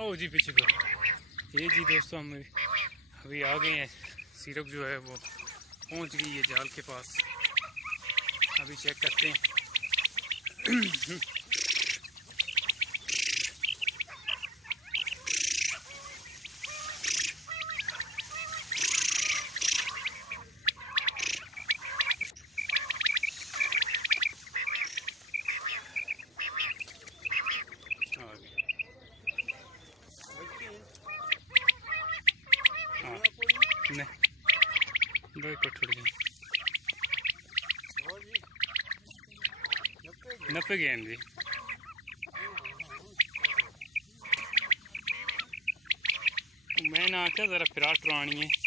ओ जी पीछे को ये जी दोस्तों हम अभी आ गए हैं। सिरक जो है वो पहुंच गई है जाल के पास। अभी चेक करते हैं। दो कठोर जी 90 गए जी। मैं ना आख्या जरा फिराट रानी है।